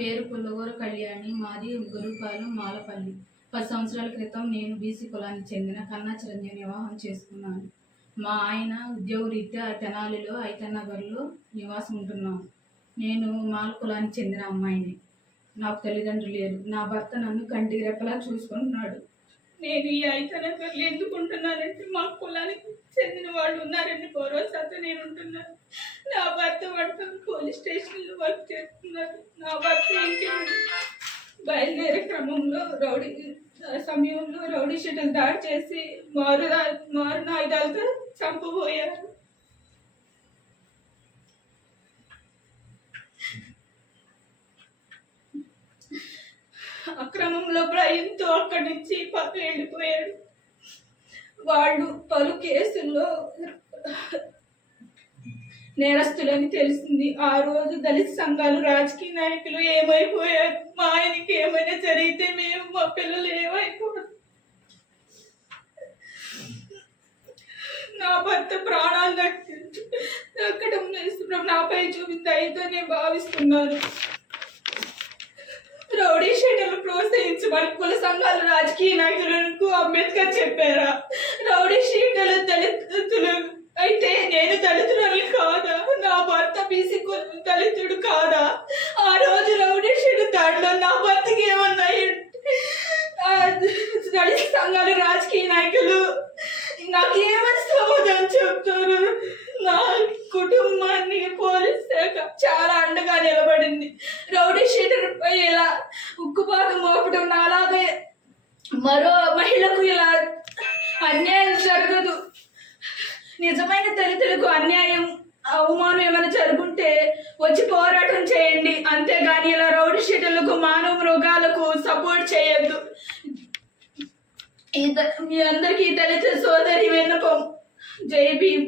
పేరు గోర కళ్యాణి మాది గురుపాలు మాలపల్లి. పది సంవత్సరాల క్రితం నేను బీసీ కులానికి చెందిన కన్నా చిరంజీవి వివాహం చేసుకున్నాను. మా ఆయన ఉద్యోగరీత్యా తెనాలిలో ఐతనగర్లో నివాసం ఉంటున్నాం నేను మాల కులానికి చెందిన అమ్మాయిని. నాకు తల్లిదండ్రులు లేరు. నా భర్త నన్ను కంటికి రెప్పలా చూసుకుంటున్నాడు. నేను ఈ ఐతనగర్లు ఎందుకు ఉంటున్నానంటే మా కులానికి చెందిన వాళ్ళు ఉన్నారని భరోసాతో నేను ఉంటున్నాను. నా పోలీస్ స్టేషన్లో వర్క్ చేస్తున్నారు. నా భర్త ఇంటి బయలుదేరే క్రమంలో రౌడీ సమయంలో రౌడీ షీటలు దాడి చేసి మారు మారు నాయుధాలతో చంపబోయారు. అక్రమంలో భయంతో అక్కడి నుంచి పక్క వెళ్ళిపోయాడు. వాళ్ళు పలు కేసుల్లో నేరస్తులని తెలిసింది. ఆ రోజు దళిత సంఘాలు రాజకీయ నాయకులు ఏమైపోయారు? మా ఆయనకి ఏమైనా జరిగితే మేము మా పిల్లలు ఏమైపోయారు నా భర్త ప్రాణాలు దక్కడం నాపై చూపింది అయితే నేను భావిస్తున్నాను రౌడీ షీటర్లు ప్రోత్సహించమని కుల సంఘాల రాజకీయ నాయకులకు అంబేద్కర్ చెప్పారా? రౌడీ షీటర్లు దళితులు అయితే నేను దళిత కాదా నా భర్త బీసీ కుల దళితుడు కాదా? ఆ రోజు రౌడీ దాంట్లో నా భర్తకి ఏమన్నాయి? దళిత సంఘాలు రాజకీయ నాయకులు నాకేమని సమాధానం చెప్తారు? నా కుటుంబాన్ని పోలీస్ శాఖ చాలా అండగా నిలబడింది. రౌడీ షీటర్ పై ఇలా ఉక్కుపాదం మోపడం నాలాగే మరో మహిళకు ఇలా అన్యాయం జరగదు. నిజమైన దళితులకు అన్యాయం అవమానం ఏమైనా జరుగుంటే వచ్చి పోరాటం చేయండి. అంతేగాని ఇలా రౌడీ షీటర్లకు మానవ మృగాలకు సపోర్ట్ చేయొద్దు. మీ అందరికీ దళిత సోదరి విన్నపం. జై భీమ్.